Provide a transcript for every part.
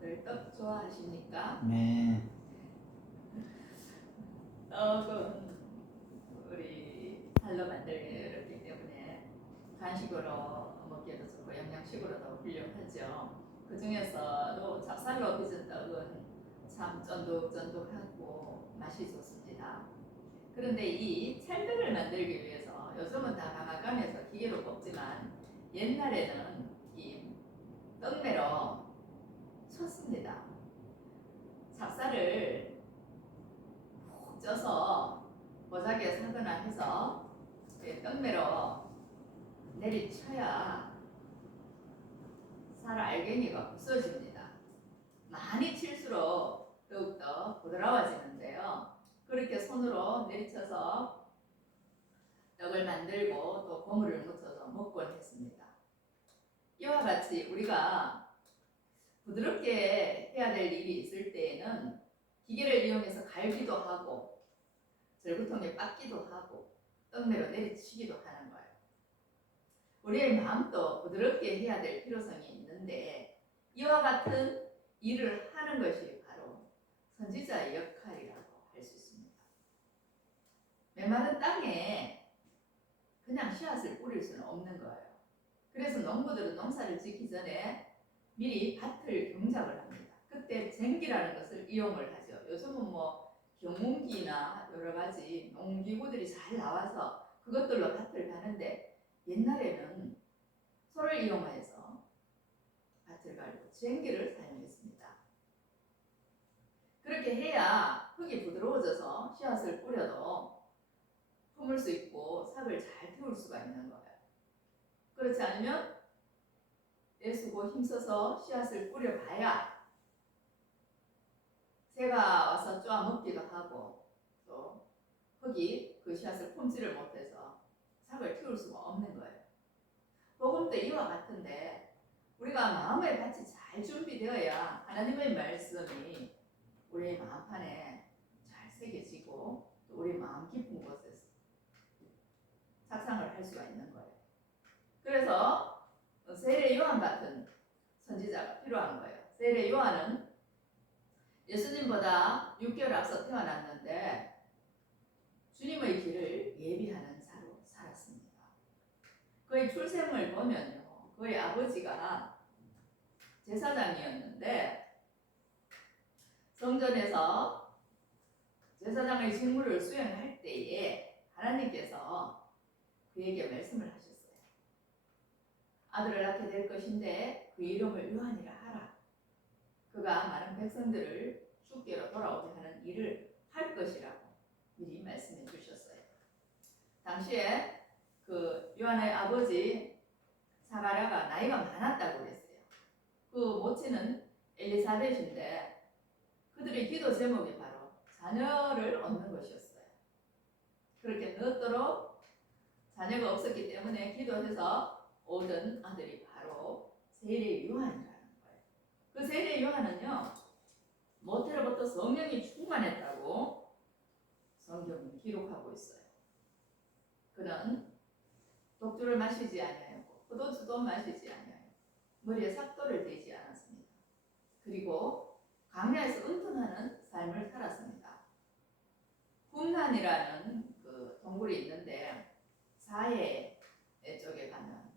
여러분들 떡 좋아하십니까? 네. 떡은 우리 살로 만들기 때문에 간식으로 먹기에도 좋고 영양식으로도 훌륭하죠. 그 중에서도 찹쌀로 빚은 떡은 참 쫀득쫀득하고 맛이 좋습니다. 그런데 이 찰떡을 만들기 위해서 요즘은 다 방앗간에서 기계로 뽑지만 옛날에는 이 떡매로 쳤습니다. 찹쌀을 푹 쪄서 보자기에 사거나 해서 떡매로 내리쳐야 쌀 알갱이가 부서집니다. 많이 칠수록 더욱더 부드러워지는데요. 그렇게 손으로 내리쳐서 떡을 만들고 또 고무를 묻혀서 먹곤 했습니다. 이와 같이 우리가 부드럽게 해야 될 일이 있을 때에는 기계를 이용해서 갈기도 하고 절구통에 빻기도 하고 떡매로 내리치기도 하는 거예요. 우리의 마음도 부드럽게 해야 될 필요성이 있는데 이와 같은 일을 하는 것이 바로 선지자의 역할이라고 할 수 있습니다. 메마른 땅에 그냥 씨앗을 뿌릴 수는 없는 거예요. 그래서 농부들은 농사를 짓기 전에 미리 밭을 경작을 합니다. 그때 쟁기라는 것을 이용을 하죠. 요즘은 뭐 경운기나 여러 가지 농기구들이 잘 나와서 그것들로 밭을 가는데 옛날에는 소를 이용해서 밭을 갈고 쟁기를 사용했습니다. 그렇게 해야 흙이 부드러워져서 씨앗을 뿌려도 품을 수 있고 삭을 잘 태울 수가 있는 거예요. 그렇지 않으면 애쓰고 힘써서 씨앗을 뿌려봐야 새가 와서 쪼아 먹기도 하고 또 흙이 그 씨앗을 품지를 못해서 삭을 키울 수가 없는 거예요. 복음도 이와 같은데 우리가 마음의 밭이 잘 준비되어야 하나님의 말씀이 우리의 마음판에 잘 새겨지고 또 우리 마음 깊은 곳에서 작상을 할 수가 있는 거예요. 그래서 세례 요한 같은 선지자가 필요한 거예요. 세례 요한은 예수님보다 6개월 앞서 태어났는데 주님의 길을 예비하는 자로 살았습니다. 그의 출생을 보면요, 그의 아버지가 제사장이었는데 성전에서 제사장의 직무를 수행할 때에 하나님께서 그에게 말씀을 하셨어요. 아들을 낳게 될 것인데 그 이름을 요한이라 하라. 그가 많은 백성들을 주께로 돌아오게 하는 일을 할 것이라고 미리 말씀해 주셨어요. 당시에 그 요한의 아버지 사가랴가 나이가 많았다고 그랬어요. 그 모친은 엘리사벳인데 그들의 기도 제목이 바로 자녀를 얻는 것이었어요. 그렇게 늦도록 자녀가 없었기 때문에 기도해서 얻은 아들이 바로 세례 요한이라는 거예요. 그 세례 요한은요, 모태로부터 성령이 충만했다고 성경이 기록하고 있어요. 그는 독주를 마시지 아니하였고 포도주도 마시지 아니하였고 머리에 삭도를 대지 않았습니다. 그리고 광야에서 은둔하는 삶을 살았습니다. 훔난이라는 그 동굴이 있는데 사해 쪽에 가면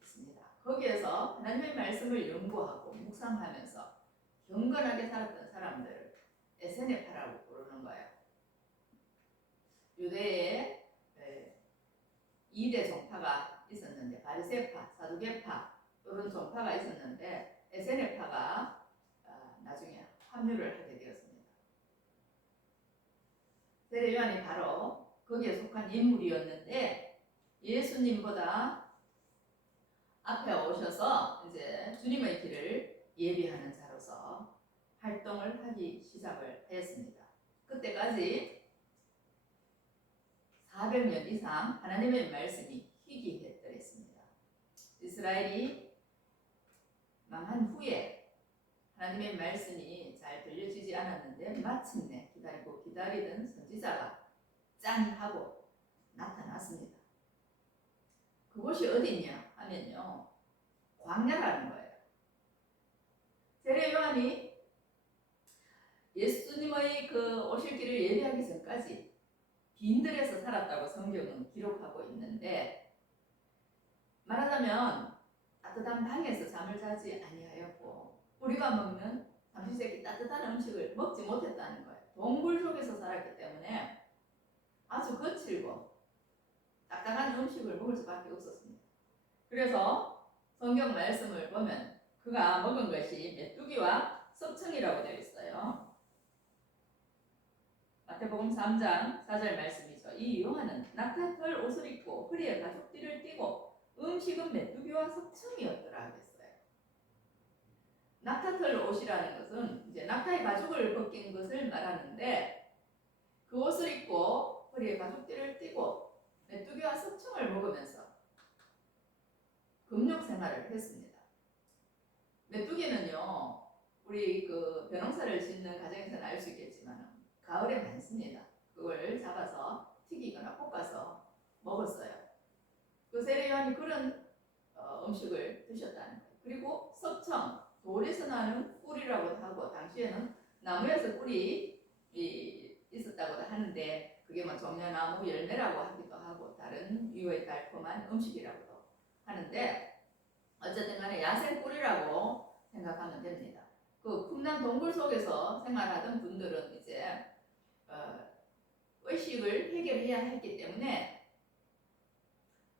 있습니다. 거기에서 하나님의 말씀을 연구하고 묵상하면서 경건하게 살았던 사람들을 에세네파라고 부르는 거예요. 유대에 2대 종파가 있었는데 바리새파, 사두개파 이런 종파가 있었는데 에세네파가 나중에 합류를 하게 되었습니다. 세례 요한이 바로 거기에 속한 인물이었는데 예수님보다 앞에 오셔서 이제 주님의 길을 예비하는 자로서 활동을 하기 시작을 했습니다. 그때까지 400년 이상 하나님의 말씀이 희귀했더랬습니다. 이스라엘이 망한 후에 하나님의 말씀이 잘 들려지지 않았는데 마침내 기다리고 기다리던 선지자가 짠 하고 나타났습니다. 그곳이 어디냐 하면요, 광야라는 거예요. 세례 요한 요한이 예수님의 그 오실 길을 예비하기 전까지 빈들에서 살았다고 성경은 기록하고 있는데, 말하자면 따뜻한 방에서 잠을 자지 아니하였고 우리가 먹는 삼시세끼 따뜻한 음식을 먹지 못했다는 거예요. 동굴 속에서 살았기 때문에 아주 거칠고 딱딱한 음식을 먹을 수밖에 없었습니다. 그래서 성경 말씀을 보면 그가 먹은 것이 메뚜기와 섭청이라고 되어 있어요. 마태복음 3장 4절 말씀이죠. 이 요한은 낙타털 옷을 입고 허리에 가죽띠를 띠고 음식은 메뚜기와 섭청이었더라 했어요. 낙타털 옷이라는 것은 이제 낙타의 가죽을 벗긴 것을 말하는데, 그 옷을 입고 허리에 가죽띠를 띠고 메뚜기와 섭청을 먹으면서 금욕 생활을 했습니다. 메뚜기는요, 우리 그 벼농사를 짓는 가정에서는 알 수 있겠지만 가을에 많습니다. 그걸 잡아서 튀기거나 볶아서 먹었어요. 그 세례 요한이 그런 음식을 드셨다는 거예요. 그리고 섭청, 돌에서 나는 꿀이라고도 하고, 당시에는 나무에서 꿀이 있었다고도 하는데 그게 뭐 종려나무 열매라고 하기도 하고 다른 유의 달콤한 음식이라고도 하는데, 어쨌든 간에 야생 꿀이라고 생각하면 됩니다. 그 쿰난 동굴 속에서 생활하던 분들은 이제 의식을 해결해야 했기 때문에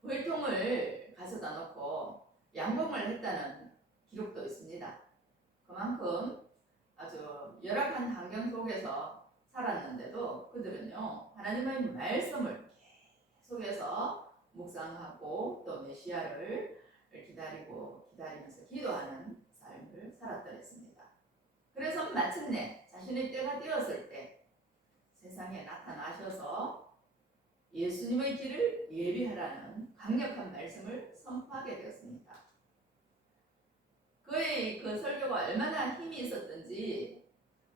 물통을 가져다 놓고 양봉을 했다는 기록도 있습니다. 그만큼 아주 열악한 환경 속에서 살았는데도 그들은요, 하나님의 말씀을 계속해서 묵상하고 또 메시아를 기다리면서 기도하는 삶을 살았더랬습니다. 그래서 마침내 자신의 때가 되었을 때 세상에 나타나셔서 예수님의 길을 예비하라는 강력한 말씀을 선포하게 되었습니다. 그의 그 설교가 얼마나 힘이 있었던지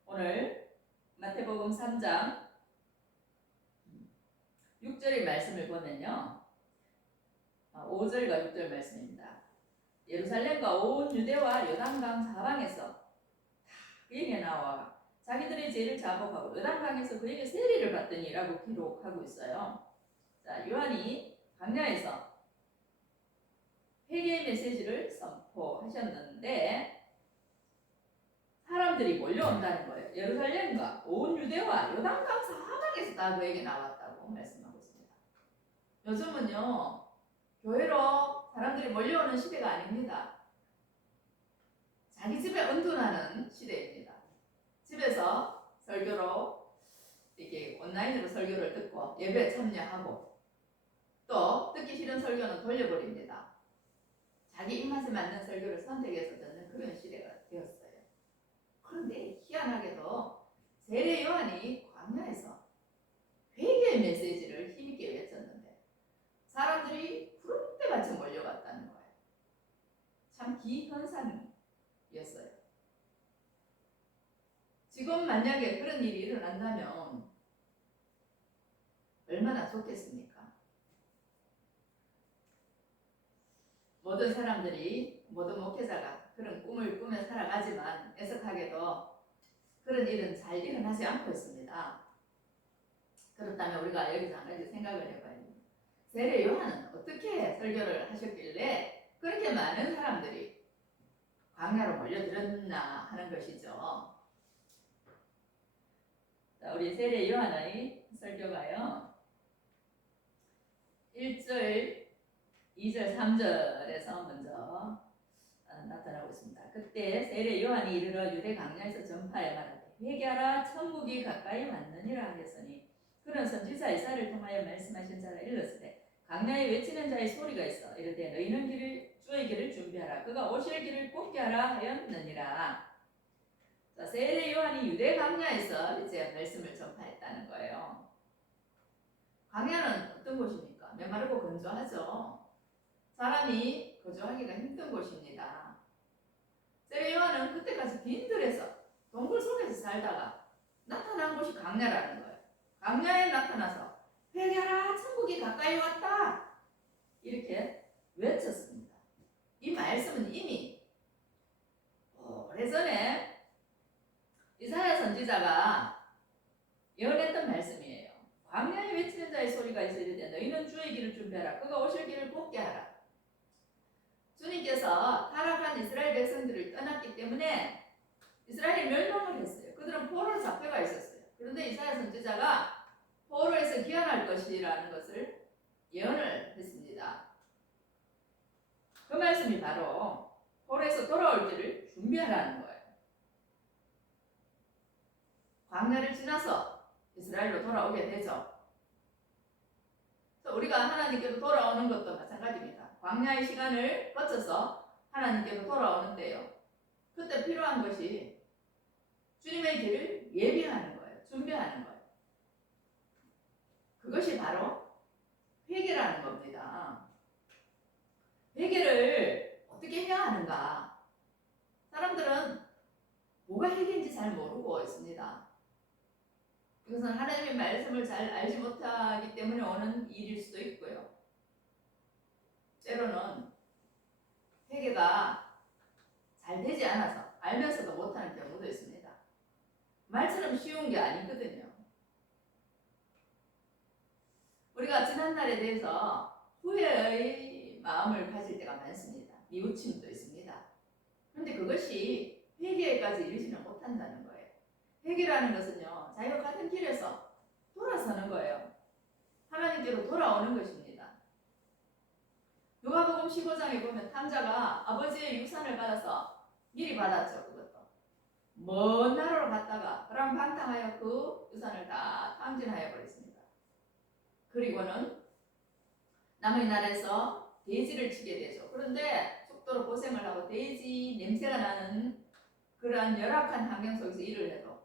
오늘 마태복음 3장 6절의 말씀을 보면요, 5절과 6절 말씀입니다. 예루살렘과 온 유대와 요단강 사방에서 그에게 나와 자기들의 죄를 자복하고 요단강에서 그에게 세례를 받더니라고 기록하고 있어요. 자, 요한이 광야에서 회개의 메시지를 선포하셨는데 사람들이 몰려온다는 거예요. 예루살렘과 온 유대와 요단강 사방에서 다 그에게 나왔다고 말씀하고 있습니다. 요즘은요, 교회로 사람들이 몰려오는 시대가 아닙니다. 자기 집에 은둔하는 시대입니다. 집에서 설교로 이렇게 온라인으로 설교를 듣고 예배에 참여하고 또 듣기 싫은 설교는 돌려버립니다. 자기 입맛에 맞는 설교를 선택해서 듣는 그런 시대가 되었어요. 그런데 희한하게도 세례 요한이 광야에서 회개의 메시지를 힘있게 외쳤는데 사람들이 구름대같이 몰려갔다는 거예요. 참 기현상이었어요. 지금 만약에 그런 일이 일어난다면 얼마나 좋겠습니까? 모든 사람들이, 모든 목회자가 그런 꿈을 꾸며 살아가지만 애석하게도 그런 일은 잘 일어나지 않고 있습니다. 그렇다면 우리가 여기서 한 가지 생각을 해봐야 됩니다. 세례 요한은 어떻게 설교를 하셨길래 그렇게 많은 사람들이 광야로 몰려들었나 하는 것이죠. 자, 우리 세례 요한의 설교가요, 1절, 2절, 3절에서 먼저 나타나고 있습니다. 그때 세례 요한이 이르러 유대 광야에서 전파해 말하되 회개하라 천국이 가까이 왔느니라 하였으니 그는 선지자 이사야를 통하여 말씀하신 자라 일렀으되 광야에 외치는 자의 소리가 있어 이르되 너희는 주의 길을 준비하라 그가 오실 길을 곱게 하라 하였느니라. 자, 세례 요한이 유대 광야에서 이제 말씀을 전파했다는 거예요. 광야는 어떤 곳입니까? 메마르고 건조하죠. 사람이 거주하기가 힘든 곳입니다. 세례 요한은 그때까지 빈들에서 동굴 속에서 살다가 나타난 곳이 광야라는 거예요. 광야에 나타나서 회개하라 천국이 가까이 왔다 이렇게 외쳤습니다. 이 말씀은 이미 오래전에 선지자가 예언했던 말씀이에요. 광야에 외치는 자의 소리가 있어야 되는데 너희는 주의 길을 준비하라. 그가 오실 길을 곱게 하라. 주님께서 타락한 이스라엘 백성들을 떠났기 때문에 이스라엘이 멸망을 했어요. 그들은 포로로 잡혀가 있었어요. 그런데 이사야 선지자가 포로에서 귀환할 것이라는 것을 예언을 했습니다. 그 말씀이 바로 포로에서 돌아올 길을 준비하라는 거예요. 광야를 지나서 이스라엘로 돌아오게 되죠. 그래서 우리가 하나님께로 돌아오는 것도 마찬가지입니다. 광야의 시간을 거쳐서 하나님께로 돌아오는데요. 그때 필요한 것이 주님의 길을 예비하는 거예요. 준비하는 거예요. 그것이 바로 회개라는 겁니다. 회개를 어떻게 해야 하는가? 사람들은 뭐가 회개인지 잘 모르고 있습니다. 이것은 하나님의 말씀을 잘 알지 못하기 때문에 오는 일일 수도 있고요. 때로는 회개가 잘 되지 않아서 알면서도 못하는 경우도 있습니다. 말처럼 쉬운 게 아니거든요. 우리가 지난날에 대해서 후회의 마음을 가질 때가 많습니다. 뉘우침도 있습니다. 그런데 그것이 회개까지 이르지는 못한다는 거예요. 회개라는 것은요, 자기가 같은 길에서 돌아서는 거예요. 하나님께로 돌아오는 것입니다. 누가복음 15장에 보면 탐자가 아버지의 유산을 받아서 미리 받았죠. 그것도 먼 나라로 갔다가 허랑방탕하여 그 유산을 다 탕진하여 버렸습니다. 그리고는 남의 나라에서 돼지를 치게 되죠. 그런데 속도로 고생을 하고 돼지 냄새가 나는 그러한 열악한 환경 속에서 일을 해도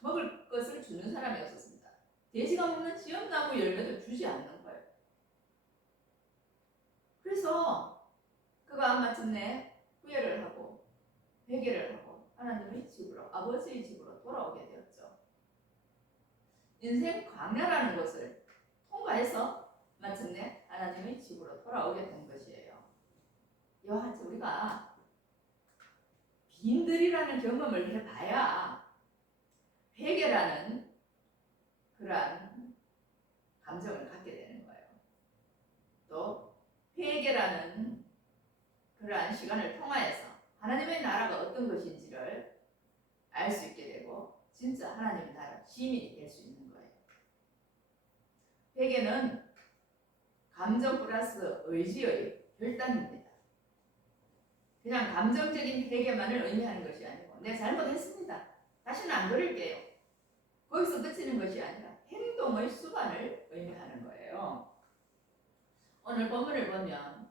먹을 것을 주는 사람이 없었습니다. 돼지가 먹는 지엄나무 열매도 주지 않는 거예요. 그래서 그가 마침내 후회를 하고 회개를 하고 하나님의 집으로, 아버지의 집으로 돌아오게 되었죠. 인생 광야라는 것을 통과해서 마침내 하나님의 집으로 돌아오게 된 것이에요. 이와 같이 우리가 빈들이라는 경험을 해봐야 회개라는 그러한 감정을 갖게 되는 거예요. 또 회개라는 그러한 시간을 통하여서 하나님의 나라가 어떤 것인지를 알 수 있게 되고 진짜 하나님의 나라 시민이 될 수 있는 거예요. 회개는 감정 플러스 의지의 결단입니다. 그냥 감정적인 회개만을 의미하는 것이 아니고 내 잘못했습니다. 다시는 안 그럴게요. 거기서 그치는 것이 아니라 행동의 수반을 의미하는 거예요. 오늘 본문을 보면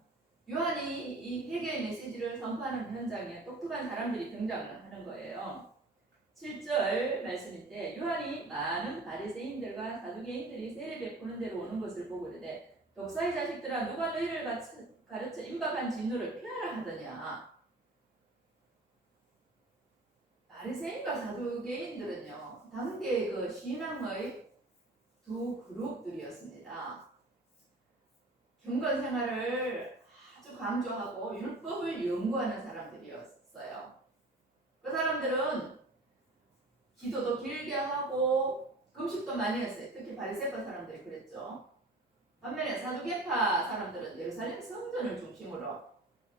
요한이 이 회개의 메시지를 선포하는 현장에 독특한 사람들이 등장하는 거예요. 7절 말씀인데 요한이 많은 바리새인들과 사두개인들이 세례 베푸는 데로 오는 것을 보고 이르되 독사의 자식들아 누가 너희를 가르쳐 임박한 진노를 피하라 하더냐. 바리새인과 사두개인들은요 당대의 그 신앙의 두 그룹들이었습니다. 경건 생활을 아주 강조하고 율법을 연구하는 사람들이었어요. 그 사람들은 기도도 길게 하고 금식도 많이 했어요. 특히 바리새파 사람들이 그랬죠. 반면에 사두개파 사람들은 예루살렘 성전을 중심으로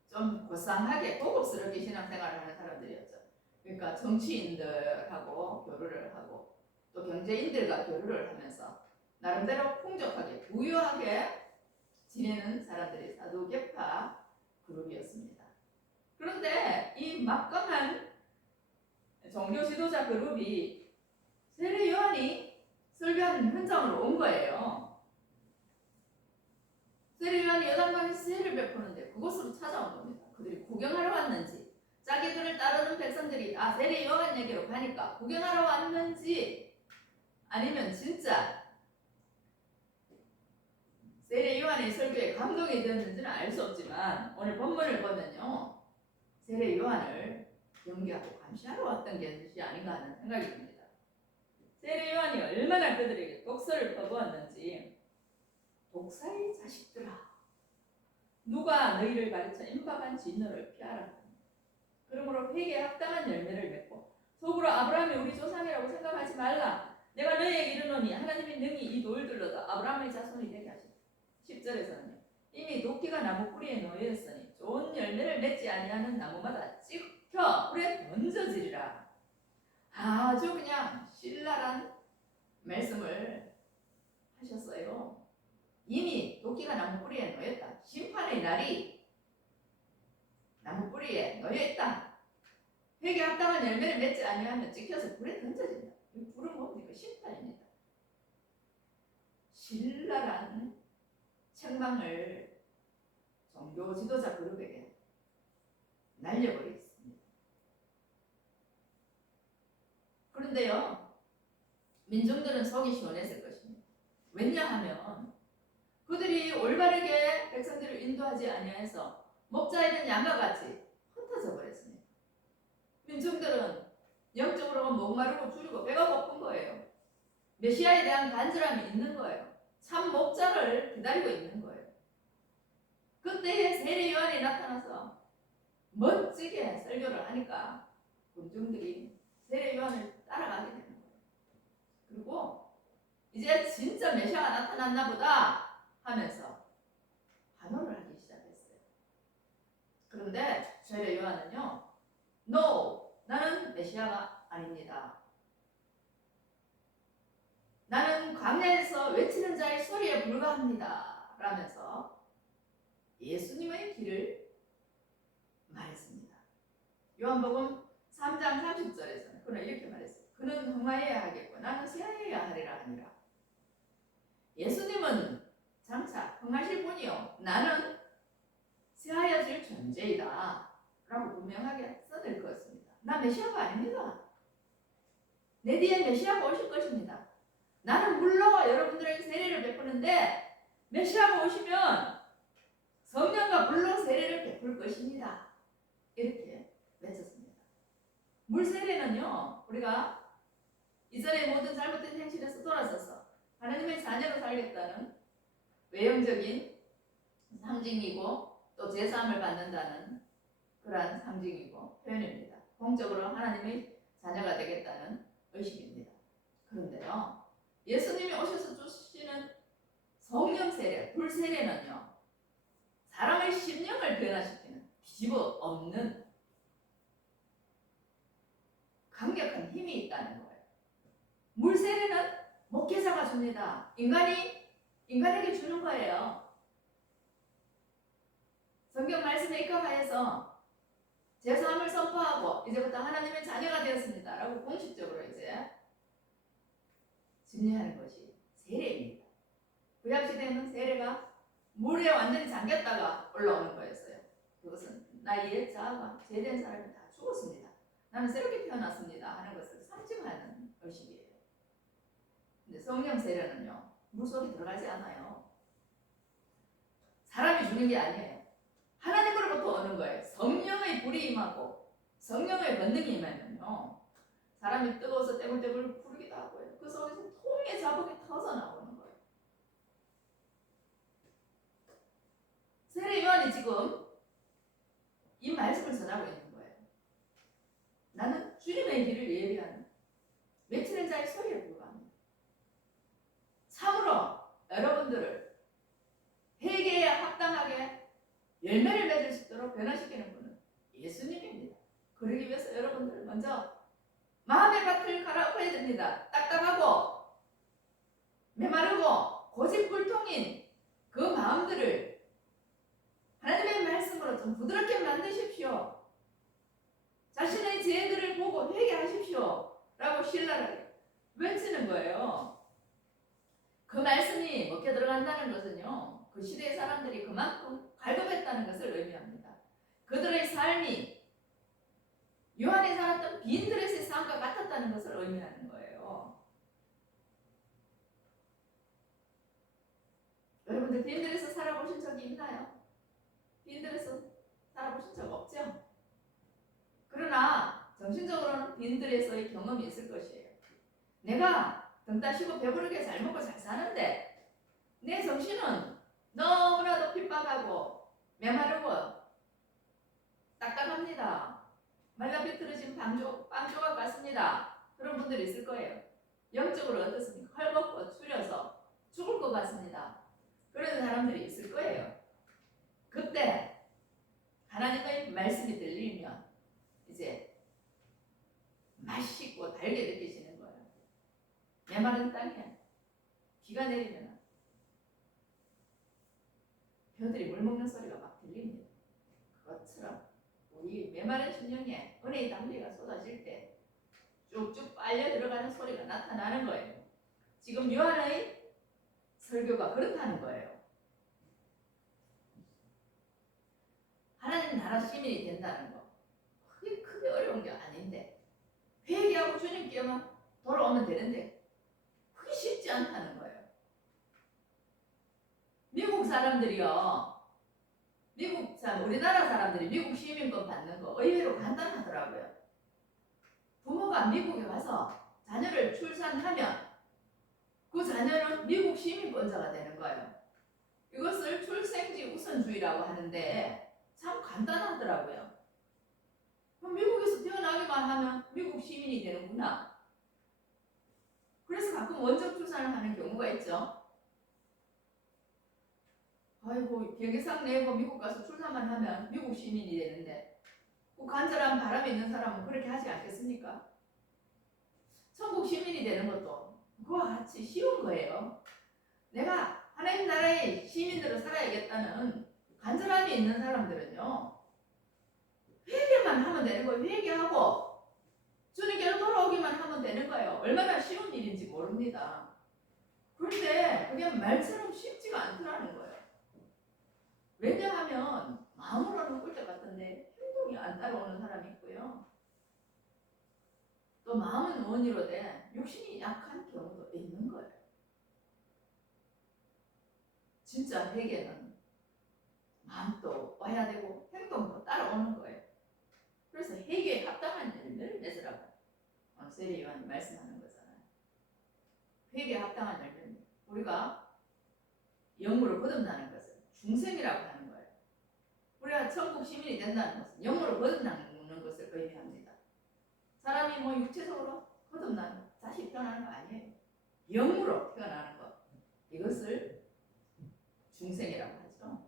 좀 고상하게 고급스럽게 신앙생활을 하는 사람들이었죠. 그러니까 정치인들하고 교류를 하고 또 경제인들과 교류를 하면서 나름대로 풍족하게 부유하게 지내는 사람들이 사두개파 그룹이었습니다. 그런데 이 막강한 종교 지도자 그룹이 세례 요한이 설교하는 현장으로 온 거예요. 세례 요한이 요단강에서 세례를 베푸는데 그곳으로 찾아온 겁니다. 그들이 구경하러 왔는지 자기들을 따르는 백성들이 세례 요한 얘기로 가니까 구경하러 왔는지 아니면 진짜 세례 요한의 설교에 감동이 되었는지는 알 수 없지만 오늘 본문을 보면요 세례 요한을 경계하고 감시하러 왔던 것이 아닌가 하는 생각이 듭니다. 세례 요한이 얼마나 그들에게 독서를 퍼부었는지 독사의 자식들아 누가 너희를 가르쳐 임박한 진노를 피하라. 그러므로 회개에 합당한 열매를 맺고 속으로 아브라함이 우리 조상이라고 생각하지 말라. 내가 너희에게 이르노니 하나님의 능히 이 돌들로도 아브라함의 자손이 되게 하시다. 10절에서는요. 이미 도끼가 나무 뿌리에 놓여있으니 좋은 열매를 맺지 아니하는 나무마다 찍혀 불에 던져지리라. 아주 그냥 신랄한 말씀을 하셨어요. 이미 도끼가 나무 뿌리에 놓였다. 심판의 날이 나무 뿌리에 놓여있다. 회개 합당한 열매를 맺지 아니하면 찍혀서 불에 던져진다. 이 불은 뭡니까? 심판입니다. 신랄한 책망을 종교 지도자 그룹에게 날려버리겠습니다. 그런데요, 민중들은 속이 시원했을 것입니다. 왜냐하면 그들이 올바르게 백성들을 인도하지 아니하여서 목자에는 양과 같이 흩어져 버렸습니다. 민중들은 영적으로 목마르고 줄이고 배가 고픈 거예요. 메시아에 대한 간절함이 있는 거예요. 참 목자를 기다리고 있는 거예요. 그때에 세례 요한이 나타나서 멋지게 설교를 하니까 군중들이 세례 요한을 따라가게 되는 거예요. 그리고 이제 진짜 메시아가 나타났나 보다 하면서 반호를 하기 시작했어요. 그런데 세례 요한은요, No! 나는 메시아가 아닙니다. 나는 광야에서 외치는 자의 소리에 불과합니다. 라면서 예수님의 길을 말했습니다. 요한복음 3장 30절에서는 그는 이렇게 말했어요. 그는 흥하여야 하겠고 나는 쇠하여야 하리라 하니라. 예수님은 장차 흥하실 분이요 나는 쇠하여질 존재이다 라고 분명하게 써낼 것입니다. 나 메시아가 아닙니다. 내 뒤에 메시아가 오실 것입니다. 나는 물론 여러분들에게 세례를 베푸는데 메시아가 오시면 성령과 물로 세례를 베풀 것입니다. 이렇게 외쳤습니다. 물 세례는요, 우리가 이전의 모든 잘못된 행실에서 돌아서서 하나님의 자녀로 살겠다는 외형적인 상징이고 또 제사함을 받는다는 그러한 상징이고 표현입니다. 공적으로 하나님의 자녀가 되겠다는 의식입니다. 그런데요, 예수님이 오셔서 주시는 성령 세례, 불 세례는요, 사람의 심령을 변화시키는 뒤집어 엎는 강력한 힘이 있다는 거예요. 물 세례는 목회자가 줍니다. 인간에게 주는 거예요. 성경 말씀에 입각하여서 제사함을 선포하고 이제부터 하나님의 자녀가 되었습니다 라고 공식적으로 이제 증례하는 것이 세례입니다. 구약시대에는 세례가 물에 완전히 잠겼다가 올라오는 거였어요. 그것은 나이에 자아가 제된 사람이 다 죽었습니다. 나는 새롭게 태어났습니다 하는 것을 상징하는 의식이에요. 근데 성령 세례는요, 물속에 들어가지 않아요. 사람이 주는 게 아니에요. 하나님으로부터 오는 거예요. 성령의 불이 임하고 성령의 권능이 임하면요, 사람이 뜨거워서 떼굴떼굴 구르기도 하고요. 그 속에서 통의 자복이 터져 나오는 거예요. 세례 요한이 지금 이 말씀을 전하고 있는 거예요. 나는 주님의 길을 예비하는 외치는 자의 소리에 불과합니다. 참으로 여러분들을 회개에 합당하게 열매를 맺을 수 있도록 변화시키는 분은 예수님입니다. 그러기 위해서 여러분들 먼저 마음의 밭을 갈아엎어야 됩니다. 딱딱하고 메마르고 고집불통인 그 마음들을 하나님의 말씀으로 좀 부드럽게 만드십시오. 자신의 죄들을 보고 회개하십시오 라고 신랄하게 외치는 거예요. 그 말씀이 먹혀 들어간다는 것은요, 그 시대의 사람들이 그만큼 갈급했다는 것을 의미합니다. 그들의 삶이 요한이 살았던 빈드레스의 삶과 같았다는 것을 의미하는 거예요. 여러분들 빈드레스 살아보신 적이 있나요? 빈드레스 살아보신 적 없죠? 그러나 정신적으로는 빈드레스의 경험이 있을 것이에요. 내가 등 따시고 배부르게 잘 먹고 잘 사는데 내 정신은 너무나도 핍박하고 메마르고 딱딱합니다. 말라 비틀어진 빵 조각 같습니다. 그런 분들이 있을 거예요. 영적으로 어떻습니까? 헐벗고 추려서 죽을 것 같습니다. 그런 사람들이 있을 거예요. 그때 하나님의 말씀이 들리면 이제 맛있고 달게 느끼시는 거예요. 메마른 땅에 비가 내리면 벼들이 물 먹는 소리가 막 들립니다. 그것처럼 우리 메마른 심령에 은혜의 담비가 쏟아질 때 쭉쭉 빨려 들어가는 소리가 나타나는 거예요. 지금 요한의 설교가 그렇다는 거예요. 하나님 나라 시민이 된다는 거 그게 크게 어려운 게 아닌데 회개하고 주님께만 돌아오면 되는데 그게 쉽지 않다는 거예요. 미국 사람들이요. 우리나라 사람들이 미국 시민권 받는 거 의외로 간단하더라고요. 부모가 미국에 가서 자녀를 출산하면 그 자녀는 미국 시민권자가 되는 거예요. 이것을 출생지 우선주의라고 하는데 참 간단하더라고요. 그럼 미국에서 태어나기만 하면 미국 시민이 되는구나. 그래서 가끔 원적 출산을 하는 경우가 있죠. 아이고 계획상 내고 미국 가서 출산만 하면 미국 시민이 되는데 그 간절한 바람이 있는 사람은 그렇게 하지 않겠습니까? 천국 시민이 되는 것도 그와 같이 쉬운 거예요. 내가 하나님 나라의 시민으로 살아야겠다는 간절함이 있는 사람들은요 회개만 하면 되는 거예요. 회개하고 주님께로 돌아오기만 하면 되는 거예요. 얼마나 쉬운 일인지 모릅니다. 그런데 그게 말처럼 쉽지가 않더라는 거예요. 왜냐하면 마음으로는 꿀 것 같은데 행동이 안 따라오는 사람이 있고요. 또 마음은 원이로되 육신이 약한 경우도 있는 거예요. 진짜 회개는 마음도 와야 되고 행동도 따라오는 거예요. 그래서 회개에 합당한 열매를 맺으라고 세례 요한이 말씀하는 거잖아요. 회개에 합당한 열매는 우리가 영으로 거듭나는 것을 중생이라고 하는 거예요. 우리가 천국 시민이 된다는 것은 영으로 거듭나는 것을 의미합니다. 사람이 뭐 육체적으로 거듭나는 것, 다시 태어나는 거 아니에요. 영으로 태어나는 것. 이것을 중생이라고 하죠.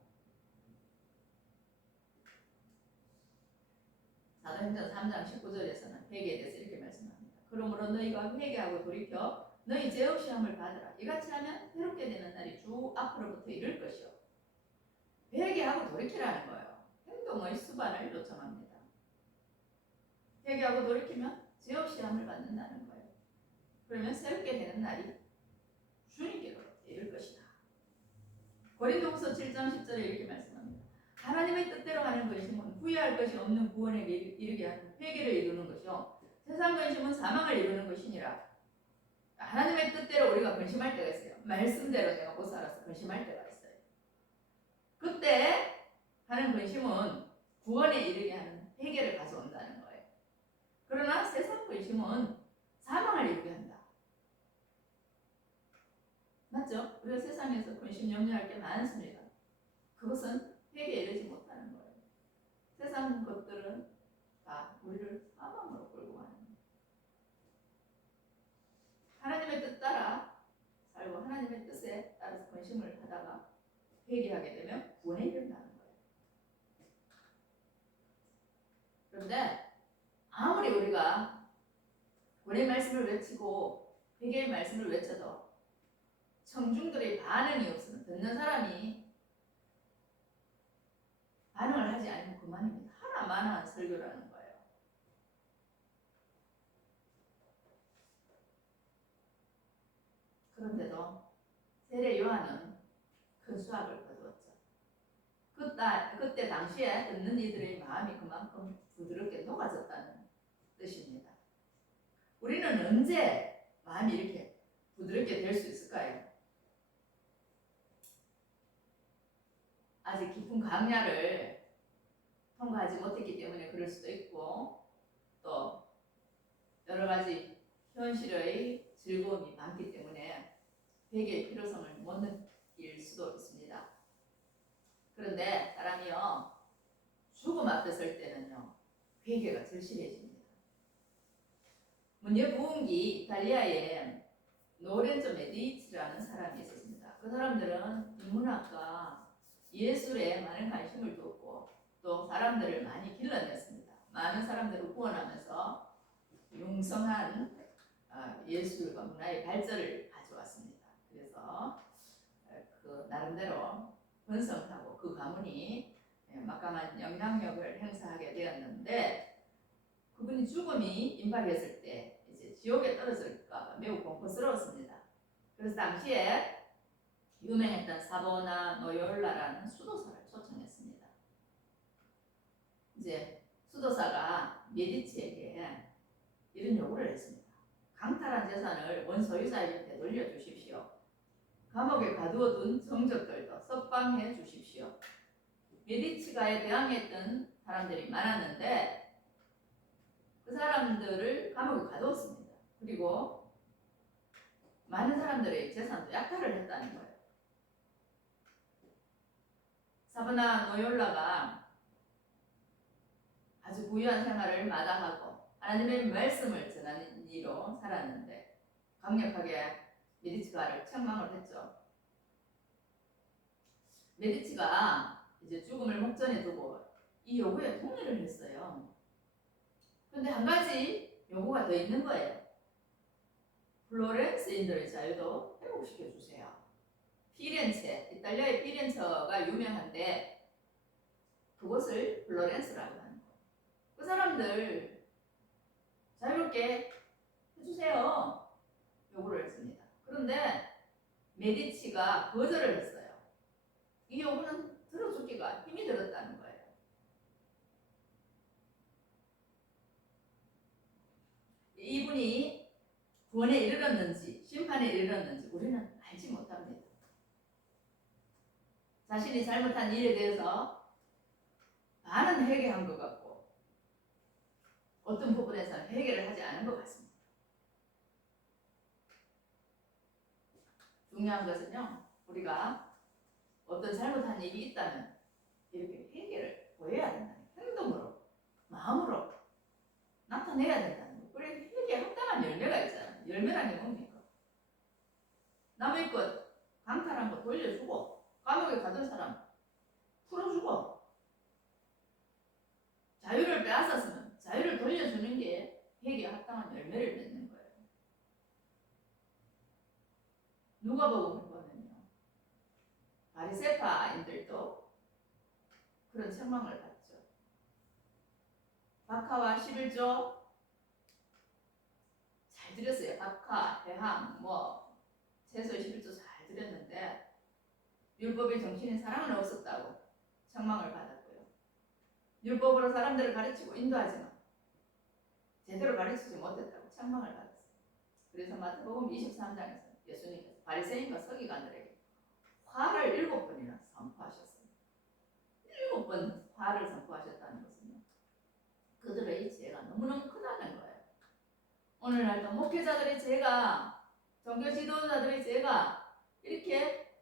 사도행전 3장 19절에서는 회개에 대해서 이렇게 말씀합니다. 그러므로 너희가 회개하고 돌이켜 너희 죄 없이 함을 받으라. 이같이 하면 새롭게 되는 날이 주 앞으로부터 이를 것이요. 회개하고 돌이키라는 거예요. 행동의 수반을 요청합니다. 회개하고 돌이키면 죄 없이 함을 받는다는 거예요. 그러면 새롭게 되는 날이 주님께로 이를 것이다. 고린도후서 7장 10절에 이렇게 말씀합니다. 하나님의 뜻대로 하는 것이면 후회할 것이 없는 구원에 이르게 하는 회개를 이루는 것이요 세상 근심은 사망을 이루는 것이니라. 하나님의 뜻대로 우리가 근심할 때가 있어요. 말씀대로 내가 못 살아서 근심할 때가 있어요. 그때 하는 근심은 구원에 이르게 하는 회개를 가져온다는 거예요. 그러나 세상 근심은 사망을 이루게 한다. 맞죠? 우리가 세상에서 근심 염려할 게 많습니다. 그것은 회개에 이르지 못하는 거예요. 세상 것들은 다 우리를 사망으로 끌고 가는 거예요. 하나님의 뜻 따라 살고 하나님의 뜻에 따라서 근심을 하다가 회개하게 되면 구원에 이른다는 거예요. 그런데 아무리 우리가 구원의 말씀을 외치고 회개의 말씀을 외쳐도 청중들의 반응이 없으면 듣는 사람이 반응을 하지 않으면 그만입니다. 하나만한 설교라는 거예요. 그런데도 세례 요한은 큰 수확을 거두었죠. 그때 당시에 듣는 이들의 마음이 그만큼 부드럽게 녹아졌다는 뜻입니다. 우리는 언제 마음이 이렇게 부드럽게 될 수 있을까요? 아직 깊은 강야를 통과하지 못했기 때문에 그럴 수도 있고 또 여러 가지 현실의 즐거움이 많기 때문에 회개의 필요성을 못 느낄 수도 있습니다. 그런데 사람이요 죽음 앞에 설 때는요 회개가 절실해집니다. 문예 부흥기 이탈리아에 노렌조 메디치라는 사람이 있었습니다. 그 사람들은 인문학과 예술에 많은 관심을 뒀고 또 사람들을 많이 길러냈습니다. 많은 사람들을 구원하면서 융성한 예술과 문화의 발전을 가져왔습니다. 그래서 그 나름대로 번성하고 그 가문이 막강한 영향력을 행사하게 되었는데 그분이 죽음이 임박했을 때 이제 지옥에 떨어질까 매우 공포스러웠습니다. 그래서 당시에 유명했던 사보나 노요라라는 수도사를 초청했습니다. 이제 수도사가 메디치에게 이런 요구를 했습니다. 강탈한 재산을 원소유자에게 돌려주십시오. 감옥에 가두어둔 정적들도 석방해 주십시오. 메디치가에 대항했던 사람들이 많았는데 그 사람들을 감옥에 가두었습니다. 그리고 많은 사람들의 재산도 약탈을 했다는 거예요. 사보나 노yor라가 아주 부유한 생활을 마다하고 하나님의 말씀을 전하는 이로 살았는데 강력하게 메디치가를 책망을 했죠. 메디치가 이제 죽음을 목전에 두고 이 요구에 동의를 했어요. 그런데 한 가지 요구가 더 있는 거예요. 플로렌스인들의 자유도 회복시켜 주세요. 피렌체, 이탈리아의 피렌체가 유명한데 그곳을 플로렌스라고 하는 거예요. 그 사람들 자유롭게 해주세요. 요구를 했습니다. 그런데 메디치가 거절을 했어요. 이 요구는 들어주기가 힘이 들었다는 거예요. 이분이 구원에 이르렀는지 심판에 이르렀는지 우리는 알지 못합니다. 자신이 잘못한 일에 대해서 많은 회개한 것 같고 어떤 부분에서는 회개를 하지 않은 것 같습니다. 중요한 것은요, 우리가 어떤 잘못한 일이 있다면 이렇게 회개를 보여야 된다는 행동으로, 마음으로 나타내야 된다는 거. 그래 회개에 합당한 열매가 있잖아요. 열매란 게 뭡니까? 남의 것 강탈한 거 돌려주고 감옥에 가둔 사람 풀어주고 자유를 빼앗았으면 자유를 돌려주는 게 회개에 합당한 열매를 맺는 거예요. 누가복음을 보면요, 바리새파인들도 그런 책망을 받죠. 박하와 11조 잘 드렸어요. 박하, 대항, 채소 11조 잘 드렸는데 율법의 정신인 사랑은 없었다고 책망을 받았고요. 율법으로 사람들을 가르치고 인도하지만 제대로 가르치지 못했다고 책망을 받았어요. 그래서 마태복음 23장에서 예수님께서 바리새인과 서기관들에게 화를 7번이나 선포하셨어요. 7번 화를 선포하셨다는 것은요, 그들의 죄가 너무너무 크다는 거예요. 오늘날도 목회자들의 죄가, 종교 지도자들의 죄가 이렇게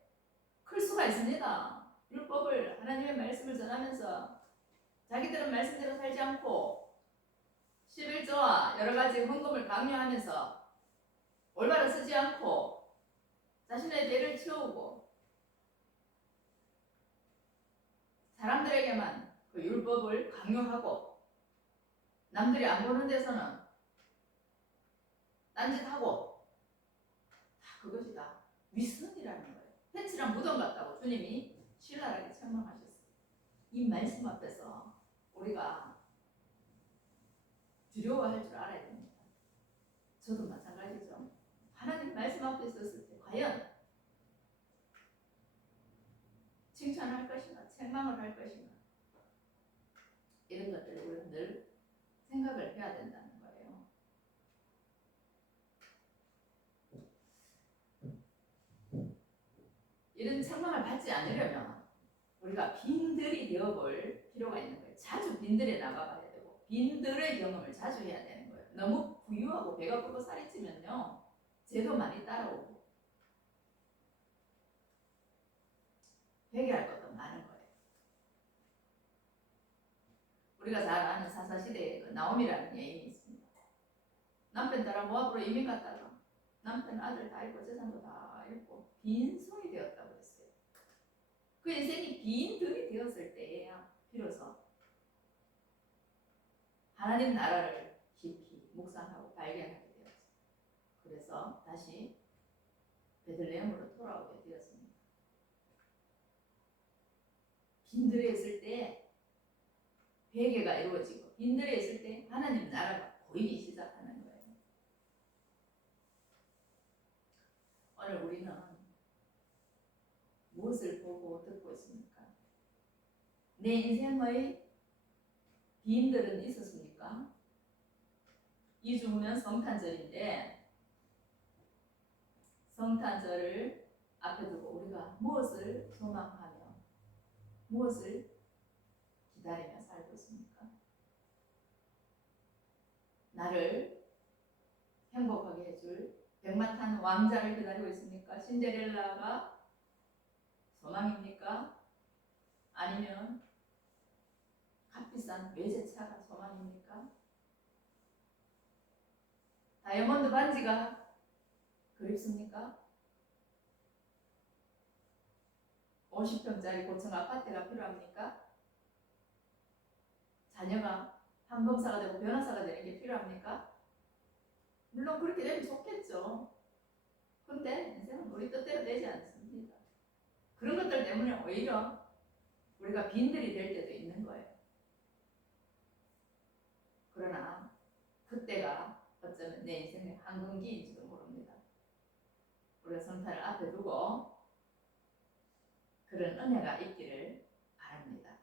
클 수가 있습니다. 율법을, 하나님의 말씀을 전하면서 자기들은 말씀대로 살지 않고 11조와 여러 가지 헌금을 강요하면서 올바로 쓰지 않고 자신의 죄를 채우고 사람들에게만 그 율법을 강요하고 남들이 안 보는 데서는 딴짓하고 다 그것이 다 위선이라는 거예요. 펜치랑 무덤 같다고 주님이 신랄하게 책망하셨어요. 이 말씀 앞에서 우리가 두려워할 줄 알아야 됩니다. 저도 마찬가지죠. 하나님 말씀 앞에 있었을 때 과연 칭찬할 것인가 책망을 할 것인가 이런 것들을 우리는 늘 생각을 해야 된다는 거예요. 이런 책망을 받지 않으려면 우리가 빈들이 되어볼 필요가 있는 거예요. 자주 빈들에 나가봐야 되고 빈들의 경험을 자주 해야 되는 거예요. 너무 부유하고 배가 고프고 살이 찌면요 죄도 많이 따라오고 회개할 것도 많은 거예요. 우리가 잘 아는 사사시대에 그 나옴이라는 여인이 있습니다. 남편 따라 모압으로 이민 갔다가 남편 아들 다 잃고 재산도 다 잃고 빈손이 되었다고 했어요. 그 인생이 빈둥이 되었을 때에야 비로소 하나님 나라를 깊이 묵상하고 발견하게 되었어요. 그래서 다시 베들레헴으로 돌아오게 되었습니다. 빈들에 있을 때 회개가 이루어지고 빈들에 있을 때 하나님 나라가 보이기 시작하는 거예요. 오늘 우리는 무엇을 보고 듣고 있습니까? 내 인생의 빈들은 있었습니까? 이 주면 성탄절인데 성탄절을 앞에 두고 우리가 무엇을 소망하며 무엇을 기다리며 살고 있습니까? 나를 행복하게 해줄 백마탄 왕자를 기다리고 있습니까? 신데렐라가 소망입니까? 아니면 값비싼 외제차가 소망입니까? 다이아몬드 반지가 그립습니까? 50평짜리 고층 아파트가 필요합니까? 자녀가 판검사가 되고 변호사가 되는 게 필요합니까? 물론 그렇게 되면 좋겠죠. 그런데 인생은 우리 뜻대로 되지 않습니다. 그런 것들 때문에 오히려 우리가 빈들이 될 때도 있는 거예요. 그러나 그때가 어쩌면 내 인생의 한금기인지도 모릅니다. 우리가 성탄을 앞에 두고 그런 은혜가 있기를 바랍니다.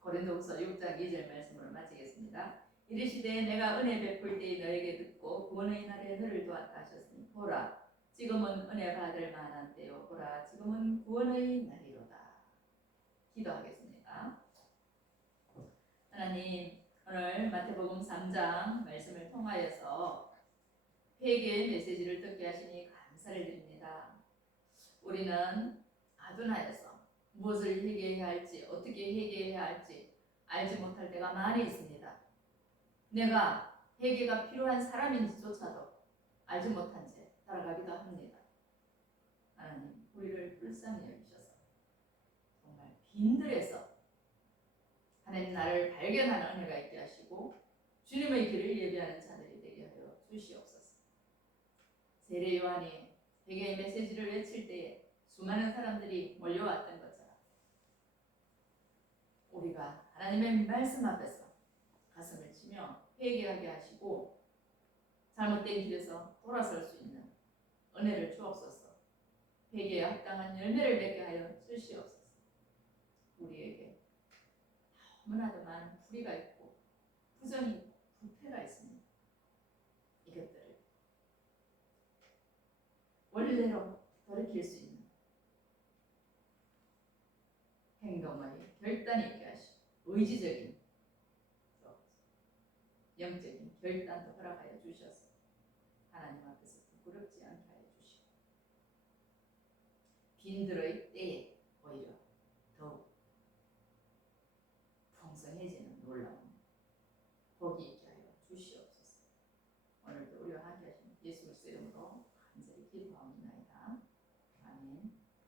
고린도후서 6장 2절 말씀으로 마치겠습니다. 이르시되 내가 은혜 베풀 때에 너에게 듣고 구원의 날에 너를 도왔다 하셨으니 보라 지금은 은혜 받을 만한 때요 보라 지금은 구원의 날이로다. 기도하겠습니다. 하나님 오늘 마태복음 3장 말씀을 통하여서 회개의 메시지를 듣게 하시니 감사를 드립니다. 우리는 아둔하여서 무엇을 회개해야 할지 어떻게 회개해야 할지 알지 못할 때가 많이 있습니다. 내가 회개가 필요한 사람인지조차도 알지 못한 채 살아가기도 합니다. 하나님 우리를 불쌍히 여기셔서 정말 빈들에서 하나님 나를 발견하는 은혜가 있게 하시고 주님의 길을 예비하는 자들이 되게 하여 주시옵소서. 세례 요한이 회개의 메시지를 외칠 때에 수많은 사람들이 몰려왔던 것처럼 우리가 하나님의 말씀 앞에서 가슴을 치며 회개하게 하시고 잘못된 길에서 돌아설 수 있는 은혜를 주옵소서. 회개에 합당한 열매를 맺게 하여 주시옵소서. 우리에게 너무나도 많은 불의가 있고 부정이 있고 부패가 있습니다. 이것들을 원래로 돌이킬 수 있는 행동의 결단이 있게 하시고 의지적인 영적인 결단도 허락하여 주셔서 하나님 앞에서 부끄럽지 않게 하여 주시고 빈들의 때에